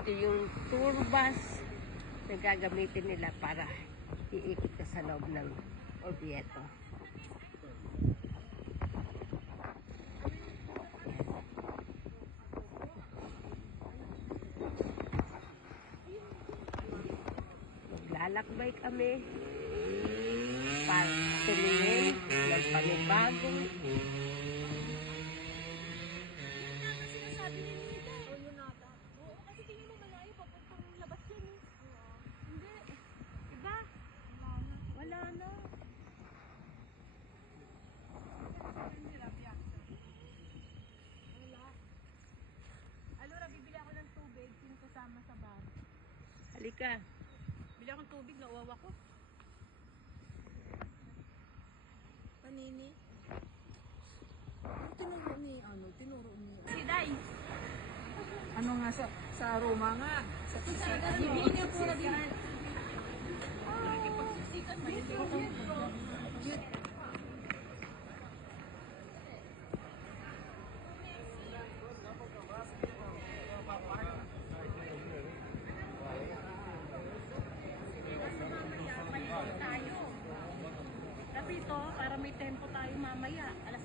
Ito yung tour bus na gagamitin nila para iikot ka sa loob ng Oviedo. Maglalakbay kami para tumingin ng panibagong wala na. Alora, bibili ako ng tubig, kasama sa bar. Halika. Bili akong tubig, nauwawa ko. Panini. Tinuro ni. Si Day. Ano nga sa aroma nga? Sa kusina. Bibili niya po na din. Nakikipagsiksikan ba yun? Tayo. Kasi ito, para may tempo tayo mamaya. Alas